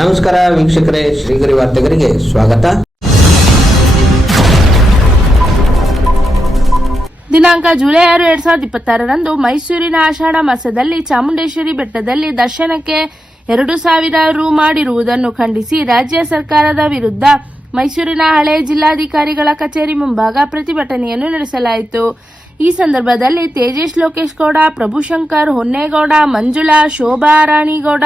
ನಮಸ್ಕಾರ ವೀಕ್ಷಕರೇ, ಶ್ರೀಗರಿ ವಾರ್ತೆಗರಿಗೆ ಸ್ವಾಗತ. ದಿನಾಂಕ ಜುಲೈ 6, 2026ರಂದು ಮೈಸೂರಿನ ಆಷಾಢ ಮಾಸದಲ್ಲಿ ಚಾಮುಂಡೇಶ್ವರಿ ಬೆಟ್ಟದಲ್ಲಿ ದರ್ಶನಕ್ಕೆ 2,000 ರು ಮಾಡಿರುವುದನ್ನು ಖಂಡಿಸಿ ರಾಜ್ಯ ಸರ್ಕಾರದ ವಿರುದ್ಧ ಮೈಸೂರಿನ ಹಳೆ ಜಿಲ್ಲಾಧಿಕಾರಿಗಳ ಕಚೇರಿ ಮುಂಭಾಗ ಪ್ರತಿಭಟನೆಯನ್ನು ನಡೆಸಲಾಯಿತು. ಈ ಸಂದರ್ಭದಲ್ಲಿ ತೇಜೇಶ್ ಲೋಕೇಶ್ ಗೌಡ, ಪ್ರಭುಶಂಕರ್, ಹೊನ್ನೇಗೌಡ, ಮಂಜುಳಾ, ಶೋಭಾ ರಾಣಿಗೌಡ,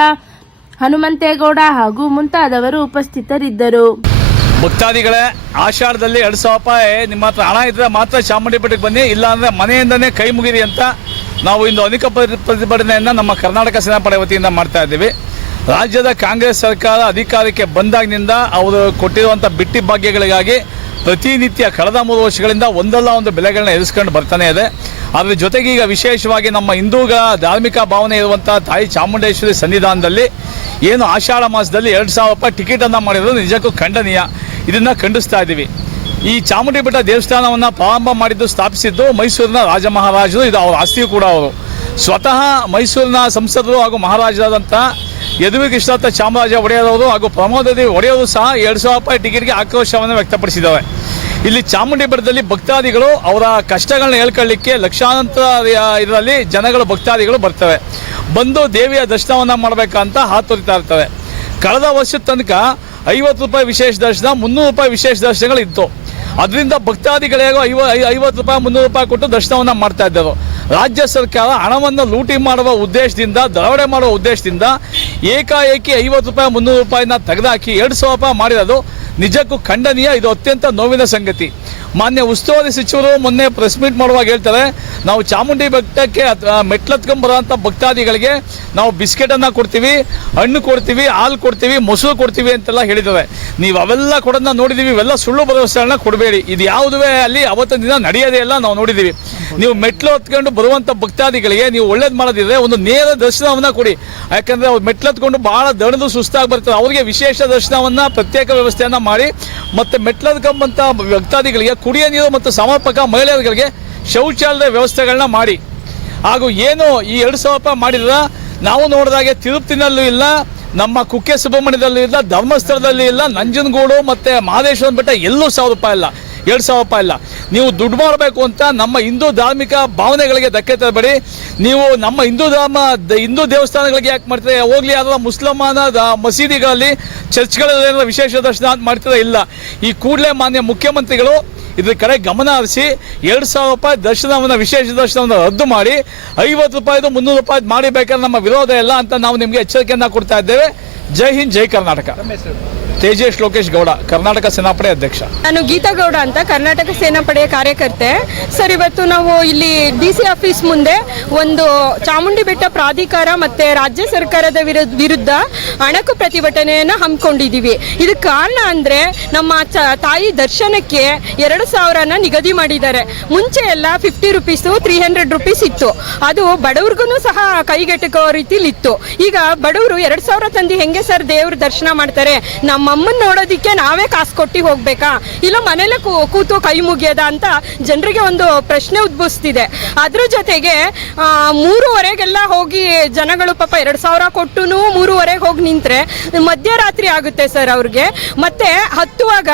ಹನುಮಂತೇಗೌಡ ಹಾಗೂ ಮುಂತಾದವರು ಉಪಸ್ಥಿತರಿದ್ದರು. ಭಕ್ತಾದಿಗಳೇ, ಆಷಾಢದಲ್ಲಿ 2,000 ರೂಪಾಯಿ ನಿಮ್ಮ ಹತ್ರ ಹಣ ಇದ್ದರೆ ಮಾತ್ರ ಚಾಮುಂಡಿ ಬೆಟ್ಟಕ್ಕೆ ಬನ್ನಿ, ಇಲ್ಲಾಂದರೆ ಮನೆಯಿಂದನೇ ಕೈ ಮುಗಿರಿ ಅಂತ ನಾವು ಇಂದು ಅನೇಕ ಪ್ರತಿಭಟನೆಯನ್ನು ನಮ್ಮ ಕರ್ನಾಟಕ ಸೇನಾಪಡೆ ವತಿಯಿಂದ ಮಾಡ್ತಾ ಇದ್ದೀವಿ. ರಾಜ್ಯದ ಕಾಂಗ್ರೆಸ್ ಸರ್ಕಾರ ಅಧಿಕಾರಕ್ಕೆ ಬಂದಾಗಿನಿಂದ ಅವರು ಕೊಟ್ಟಿರುವಂಥ ಬಿಟ್ಟಿ ಭಾಗ್ಯಗಳಿಗಾಗಿ ಪ್ರತಿನಿತ್ಯ ಕಳೆದ 3 ವರ್ಷಗಳಿಂದ ಒಂದಲ್ಲ ಒಂದು ಬೆಲೆಗಳನ್ನ ಎದುರಿಸ್ಕೊಂಡು ಬರ್ತಾನೆ ಇದೆ. ಅದರ ಜೊತೆಗೆ ಈಗ ವಿಶೇಷವಾಗಿ ನಮ್ಮ ಹಿಂದೂಗಳ ಧಾರ್ಮಿಕ ಭಾವನೆ ಇರುವಂಥ ತಾಯಿ ಚಾಮುಂಡೇಶ್ವರಿ ಸನ್ನಿಧಾನದಲ್ಲಿ ಏನು ಆಷಾಢ ಮಾಸದಲ್ಲಿ 2,000 ರೂಪಾಯಿ ಟಿಕೆಟನ್ನು ಮಾಡಿರೋದು ನಿಜಕ್ಕೂ ಖಂಡನೀಯ. ಇದನ್ನು ಖಂಡಿಸ್ತಾ ಇದ್ದೀವಿ. ಈ ಚಾಮುಂಡಿ ಬೆಟ್ಟ ದೇವಸ್ಥಾನವನ್ನು ಪ್ರಾರಂಭ ಮಾಡಿದ್ದು, ಸ್ಥಾಪಿಸಿದ್ದು ಮೈಸೂರಿನ ರಾಜ ಮಹಾರಾಜರು. ಇದು ಅವರ ಆಸ್ತಿಯೂ ಕೂಡ. ಅವರು ಸ್ವತಃ ಮೈಸೂರಿನ ಸಂಸದರು ಹಾಗೂ ಮಹಾರಾಜರಾದಂಥ ಯದುವೀರ್ ಕೃಷ್ಣದತ್ತ ಚಾಮರಾಜ ಒಡೆಯರವರು ಹಾಗೂ ಪ್ರಮೋದದೇವಿ ಒಡೆಯವರು ಸಹ 2,000 ರೂಪಾಯಿ ಟಿಕೆಟ್ಗೆ ಆಕ್ರೋಶವನ್ನು ವ್ಯಕ್ತಪಡಿಸಿದ್ದಾರೆ. ಇಲ್ಲಿ ಚಾಮುಂಡಿ ಬೆಟ್ಟದಲ್ಲಿ ಭಕ್ತಾದಿಗಳು ಅವರ ಕಷ್ಟಗಳನ್ನ ಹೇಳ್ಕೊಳ್ಳಿಕ್ಕೆ ಲಕ್ಷಾಂತರ ಇದರಲ್ಲಿ ಜನಗಳು ಭಕ್ತಾದಿಗಳು ಬರ್ತವೆ. ಬಂದು ದೇವಿಯ ದರ್ಶನವನ್ನು ಮಾಡಬೇಕಂತ ಹಾತೊರಿತಾ ಇರ್ತವೆ. ಕಳೆದ ವರ್ಷದ ತನಕ 50 ರೂಪಾಯಿ ವಿಶೇಷ ದರ್ಶನ, 300 ರೂಪಾಯಿ ವಿಶೇಷ ದರ್ಶನಗಳು ಇತ್ತು. ಅದರಿಂದ ಭಕ್ತಾದಿಗಳಿಗೂ 50 ರೂಪಾಯಿ 300 ರೂಪಾಯಿ ಕೊಟ್ಟು ದರ್ಶನವನ್ನು ಮಾಡ್ತಾ ಇದ್ದರು. ರಾಜ್ಯ ಸರ್ಕಾರ ಹಣವನ್ನು ಲೂಟಿ ಮಾಡುವ ಉದ್ದೇಶದಿಂದ, ದರೋಡೆ ಮಾಡುವ ಉದ್ದೇಶದಿಂದ ಏಕಾಏಕಿ 50 ರೂಪಾಯಿ 300 ರೂಪಾಯಿನ ತೆಗೆದುಹಾಕಿ 2,000 ರೂಪಾಯಿ ಮಾಡಿರೋದು ನಿಜಕ್ಕೂ ಖಂಡನೀಯ. ಇದು ಅತ್ಯಂತ ನೋವಿನ ಸಂಗತಿ. ಮಾನ್ಯ ಉಸ್ತುವಾರಿ ಸಚಿವರು ಮೊನ್ನೆ ಪ್ರೆಸ್ ಮೀಟ್ ಮಾಡುವಾಗ ಹೇಳ್ತಾರೆ, ನಾವು ಚಾಮುಂಡಿ ಬೆಟ್ಟಕ್ಕೆ ಮೆಟ್ಲತ್ಕೊಂಬರೋಂಥ ಭಕ್ತಾದಿಗಳಿಗೆ ನಾವು ಬಿಸ್ಕೆಟನ್ನು ಕೊಡ್ತೀವಿ, ಹಣ್ಣು ಕೊಡ್ತೀವಿ, ಹಾಲು ಕೊಡ್ತೀವಿ, ಮೊಸರು ಕೊಡ್ತೀವಿ ಅಂತೆಲ್ಲ ಹೇಳಿದ್ದಾರೆ. ನೀವು ಅವೆಲ್ಲ ಕೊಡೋದನ್ನ ನೋಡಿದ್ದೀವಿ. ಇವೆಲ್ಲ ಸುಳ್ಳು ಭರವಸೆಗಳನ್ನ ಕೊಡಬೇಡಿ. ಇದು ಯಾವುದೇ ಅಲ್ಲಿ ಅವತ್ತಿನ ದಿನ ನಡೆಯೋದೇ ಎಲ್ಲ ನಾವು ನೋಡಿದ್ದೀವಿ. ನೀವು ಮೆಟ್ಲು ಹತ್ಕೊಂಡು ಬರುವಂಥ ಭಕ್ತಾದಿಗಳಿಗೆ ನೀವು ಒಳ್ಳೇದು ಮಾಡೋದಿದ್ರೆ ಒಂದು ನೇರ ದರ್ಶನವನ್ನು ಕೊಡಿ. ಯಾಕಂದರೆ ಅವ್ರು ಮೆಟ್ಲು ಹತ್ಕೊಂಡು ಭಾಳ ದಣದು ಸುಸ್ತಾಗಿ ಬರ್ತಾರೆ. ಅವರಿಗೆ ವಿಶೇಷ ದರ್ಶನವನ್ನು ಪ್ರತ್ಯೇಕ ವ್ಯವಸ್ಥೆಯನ್ನು ಮಾಡಿ, ಮತ್ತು ಮೆಟ್ಲು ಹತ್ಕೊಂಬಂಥ ಭಕ್ತಾದಿಗಳಿಗೆ ಕುಡಿಯೋ ನೀರು ಮತ್ತು ಸಮರ್ಪಕ ಮಹಿಳೆಯರಿಗೆ ಶೌಚಾಲಯದ ವ್ಯವಸ್ಥೆಗಳನ್ನ ಮಾಡಿ. ಹಾಗೂ ಏನು ಈ 2,000 ರೂಪಾಯಿ ಮಾಡಿದ್ರೆ ನಾವು ನೋಡಿದಾಗೆ ತಿರುಪತಿನಲ್ಲೂ ಇಲ್ಲ, ನಮ್ಮ ಕುಕ್ಕೆ ಸುಬ್ರಹ್ಮಣ್ಯದಲ್ಲೂ ಇಲ್ಲ, ಧರ್ಮಸ್ಥಳದಲ್ಲಿ ಇಲ್ಲ, ನಂಜನಗೂಡು ಮತ್ತು ಮಹದೇಶ್ವರ ಬೆಟ್ಟ ಎಲ್ಲೂ 1,000 ರೂಪಾಯಿ ಇಲ್ಲ, 2,000 ರೂಪಾಯಿ ಇಲ್ಲ. ನೀವು ದುಡ್ಡು ಮಾಡಬೇಕು ಅಂತ ನಮ್ಮ ಹಿಂದೂ ಧಾರ್ಮಿಕ ಭಾವನೆಗಳಿಗೆ ಧಕ್ಕೆ ತರಬೇಡಿ. ನೀವು ನಮ್ಮ ಹಿಂದೂ ದೇವಸ್ಥಾನಗಳಿಗೆ ಯಾಕೆ ಮಾಡ್ತಾರೆ? ಹೋಗ್ಲಿ, ಅದರ ಮುಸ್ಲಿಮಾನ ಮಸೀದಿಗಳಲ್ಲಿ, ಚರ್ಚ್ಗಳಲ್ಲಿ ವಿಶೇಷ ದರ್ಶನ ಅಂತ ಮಾಡ್ತಾರೆ. ಇಲ್ಲ, ಈ ಕೂಡಲೇ ಮಾನ್ಯ ಮುಖ್ಯಮಂತ್ರಿಗಳು ಇದ್ರ ಕಡೆ ಗಮನ ಹರಿಸಿ 2,000 ರೂಪಾಯಿ ದರ್ಶನವನ್ನು, ವಿಶೇಷ ದರ್ಶನವನ್ನು ರದ್ದು ಮಾಡಿ 50 ರೂಪಾಯಿದು 300 ರೂಪಾಯಿ ಮಾಡಿಬೇಕಾದ್ರೆ ನಮ್ಮ ವಿರೋಧ ಇಲ್ಲ ಅಂತ ನಾವು ನಿಮಗೆ ಎಚ್ಚರಿಕೆಯನ್ನು ಕೊಡ್ತಾ ಇದ್ದೇವೆ. ಜೈ ಹಿಂದ್, ಜೈ ಕರ್ನಾಟಕ. ತೇಜೇಶ್ ಲೋಕೇಶ್ ಗೌಡ, ಕರ್ನಾಟಕ ಸೇನಾಪಡೆ ಅಧ್ಯಕ್ಷ. ನಾನು ಗೀತಾ ಗೌಡ ಅಂತ, ಕರ್ನಾಟಕ ಸೇನಾಪಡೆಯ ಕಾರ್ಯಕರ್ತೆ. ಸರ್, ಇವತ್ತು ನಾವು ಇಲ್ಲಿ DC ಆಫೀಸ್ ಮುಂದೆ ಒಂದು ಚಾಮುಂಡಿ ಬೆಟ್ಟ ಪ್ರಾಧಿಕಾರ ಮತ್ತು ರಾಜ್ಯ ಸರ್ಕಾರದ ವಿರುದ್ಧ ಅಣಕು ಪ್ರತಿಭಟನೆಯನ್ನು ಹಮ್ಮಿಕೊಂಡಿದ್ದೀವಿ. ಇದಕ್ಕೆ ಕಾರಣ ಅಂದರೆ ನಮ್ಮ ತಾಯಿ ದರ್ಶನಕ್ಕೆ 2,000ನ ನಿಗದಿ ಮಾಡಿದ್ದಾರೆ. ಮುಂಚೆ ಎಲ್ಲ 50 ರೂಪೀಸು, 300 ರೂಪೀಸ್ ಇತ್ತು. ಅದು ಬಡವ್ರಿಗೂ ಸಹ ಕೈಗೆಟಕೋ ರೀತಿಲಿ ಇತ್ತು. ಈಗ ಬಡವರು 2,000 ತಂದು ಹೆಂಗೆ ಸರ್ ದೇವ್ರ ದರ್ಶನ ಮಾಡ್ತಾರೆ? ನಮ್ಮಮ್ಮನ ನೋಡೋದಿಕ್ಕೆ ನಾವೇ ಕಾಸು ಕೊಟ್ಟು ಹೋಗ್ಬೇಕಾ, ಇಲ್ಲ ಮನೇಲೆ ಕೂತು ಕೈ ಮುಗಿಯೋದ ಅಂತ ಜನರಿಗೆ ಒಂದು ಪ್ರಶ್ನೆ ಉದ್ಭವಿಸ್ತಿದೆ. ಅದ್ರ ಜೊತೆಗೆ 3:30ಗೆಲ್ಲ ಹೋಗಿ ಜನಗಳು ಪಾಪ 2,000 ಕೊಟ್ಟು 3:30ಗೆ ಹೋಗಿ ನಿಂತ್ರೆ ಮಧ್ಯರಾತ್ರಿ ಆಗುತ್ತೆ ಸರ್ ಅವ್ರಿಗೆ. ಮತ್ತೆ ಹತ್ತುವಾಗ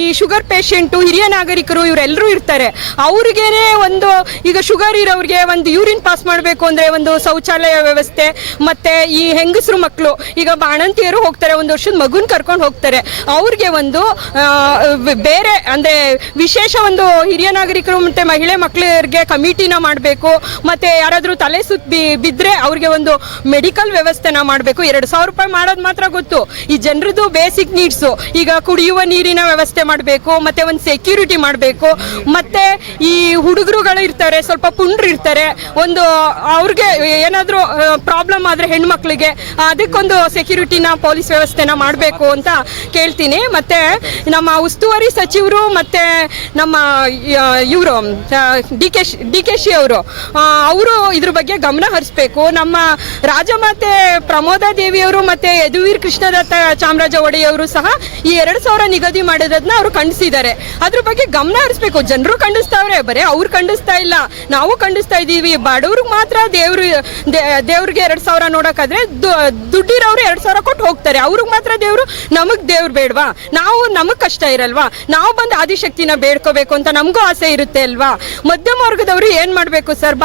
ಈ ಶುಗರ್ ಪೇಷಂಟು, ಹಿರಿಯ ನಾಗರಿಕರು ಇವರೆಲ್ಲರೂ ಇರ್ತಾರೆ. ಅವ್ರಿಗೇನೆ ಒಂದು, ಈಗ ಶುಗರ್ ಇರೋರಿಗೆ ಒಂದು ಯೂರಿನ್ ಪಾಸ್ ಮಾಡಬೇಕು ಅಂದರೆ ಒಂದು ಶೌಚಾಲಯ ವ್ಯವಸ್ಥೆ, ಮತ್ತೆ ಈ ಹೆಂಗಸರು ಮಕ್ಕಳು, ಈಗ ಬಾಣಂತಿಯರು ಹೋಗ್ತಾರೆ, ಒಂದು ವರ್ಷದ ಮಗುನ ಕರ್ಕೊಂಡು ಹೋಗ್ತಾರೆ, ಅವ್ರಿಗೆ ಒಂದು ಬೇರೆ ಅಂದರೆ ವಿಶೇಷ ಒಂದು ಹಿರಿಯ ನಾಗರಿಕರು ಮತ್ತು ಮಹಿಳೆ ಮಕ್ಕಳಿಗೆ ಕಮಿಟಿನ ಮಾಡಬೇಕು. ಮತ್ತು ಯಾರಾದರೂ ತಲೆ ಸುತ್ತಿ ಬಿದ್ದರೆ ಅವ್ರಿಗೆ ಒಂದು ಮೆಡಿಕಲ್ ವ್ಯವಸ್ಥೆನ ಮಾಡಬೇಕು. 2,000 ರೂಪಾಯಿ ಮಾಡೋದು ಮಾತ್ರ ಗೊತ್ತು. ಈ ಜನರದ್ದು ಬೇಸಿಕ್ ನೀಡ್ಸು, ಈಗ ಕುಡಿಯುವ ನೀರಿನ ವ್ಯವಸ್ಥೆ ಮಾಡಬೇಕು, ಮತ್ತು ಒಂದು ಸೆಕ್ಯೂರಿಟಿ ಮಾಡಬೇಕು. ಮತ್ತು ಈ ಹುಡುಗರುಗಳು ಇರ್ತಾರೆ, ಸ್ವಲ್ಪ ಪುಂಡ್ರು ಇರ್ತಾರೆ, ಒಂದು ಅವ್ರಿಗೆ ಏನಾದರೂ ಪ್ರಾಬ್ಲಮ್ ಆದರೆ ಹೆಣ್ಮಕ್ಳಿಗೆ ಅದಕ್ಕೊಂದು ಸೆಕ್ಯೂರಿಟಿನ, ಪೊಲೀಸ್ ವ್ಯವಸ್ಥೆನ ಮಾಡಬೇಕು ಅಂತ ಕೇಳ್ತೀನಿ. ಮತ್ತು ನಮ್ಮ ಉಸ್ತುವಾರಿ ಸಚಿವರು ಮತ್ತು ನಮ್ಮ ಇವರು DK ಡಿ ಕೆ ಶಿ ಅವರು ಇದ್ರ ಬಗ್ಗೆ ಗಮನ ಹರಿಸ್ಬೇಕು. ನಮ್ಮ ರಾಜಮಾತೆ ಪ್ರಮೋದಾ ದೇವಿಯವರು ಮತ್ತೆ ಯದುವೀರ್ ಕೃಷ್ಣದತ್ತ ಚಾಮರಾಜ ಒಡೆಯವರು ಸಹ ಈ 2,000 ನಿಗದಿ ಮಾಡೋದನ್ನ ಅವರು ಖಂಡಿಸಿದ್ದಾರೆ. ಅದ್ರ ಬಗ್ಗೆ ಗಮನ ಹರಿಸ್ಬೇಕು. ಜನರು ಖಂಡಿಸ್ತಾವ್ರೆ, ಬರೀ ಅವ್ರು ಖಂಡಿಸ್ತಾ ಇಲ್ಲ, ನಾವು ಖಂಡಿಸ್ತಾ ಇದೀವಿ. ಬಡವ್ರಿಗೆ ಮಾತ್ರ ದೇವ್ರಿಗೆ 2,000 ನೋಡೋಕಾದ್ರೆ ದುಡ್ಡಿರೋರು 2,000 ಕೊಟ್ಟು ಹೋಗ್ತಾರೆ. ಅವ್ರಿಗೆ ಮಾತ್ರ ದೇವ್ರು, ನಮಗ್ ದೇವ್ರು ಬೇಡವಾ? ನಮಗ್ ಕಷ್ಟ ಇರಲ್ವಾ? ನಾವು ಬಂದು ಆದಿಶಕ್ತಿನ ಬೇಡ್ಕೋಬೇಕು ಅಂತ ನಮಗೂ ಆಸೆ ಇರುತ್ತೆ ಅಲ್ವಾ? ಮಧ್ಯಮ ವರ್ಗದವರು ಏನ್ ಮಾಡ್ಬೇಕು ಸರ್?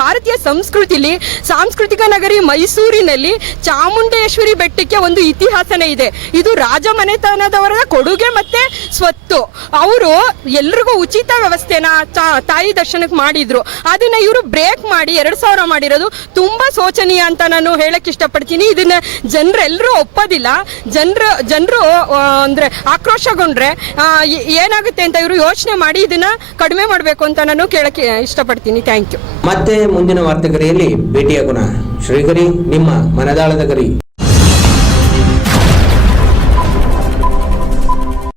ಭಾರತೀಯ ಸಂಸ್ಕೃತಿಲಿ ಸಾಂಸ್ಕೃತಿಕ ನಗರಿ ಮೈಸೂರಿನಲ್ಲಿ ಚಾಮುಂಡೇಶ್ವರಿ ಬೆಟ್ಟಕ್ಕೆ ಒಂದು ಇತಿಹಾಸನೇ ಇದೆ. ಇದು ರಾಜಮನೆತನದವರ ಕೊಡುಗೆ ಮತ್ತೆ ಸ್ವತ್ತು. ಅವರು ಎಲ್ರಿಗೂ ಉಚಿತ ವ್ಯವಸ್ಥೆನ ತಾಯಿ ದರ್ಶನಕ್ಕೆ ಮಾಡಿದ್ರು. ಅದನ್ನ ಇವರು ಬ್ರೇಕ್ ಮಾಡಿ 2,000 ಮಾಡಿರೋದು ತುಂಬಾ ಶೋಚನೀಯ ಅಂತ ನಾನು ಹೇಳಕ್ ಇಷ್ಟಪಡ್ತೀನಿ. ಇದನ್ನ ಜನರೆಲ್ಲರೂ ಒಪ್ಪೋದಿಲ್ಲ. ಜನರು ಅಂದ್ರೆ ಆಕ್ರೋಶಗೊಂಡ್ರೆ ಏನಾಗುತ್ತೆ ಅಂತ ಇವರು ಯೋಚನೆ ಮಾಡಿ ಇದನ್ನ ಕಡಿಮೆ ಮಾಡಬೇಕು ಅಂತ ನಾನು ಕೇಳಕ್ಕೆ ಇಷ್ಟಪಡ್ತೀನಿ. Thank you. ಮತ್ತೆ ಮುಂದಿನ ವಾರ್ತೆಗರಿಯಲ್ಲಿ ಭೇಟಿಯಾಗೋಣ. ಶ್ರೀಗರಿ, ನಿಮ್ಮ ಮನದಾಳದ ಗರಿ.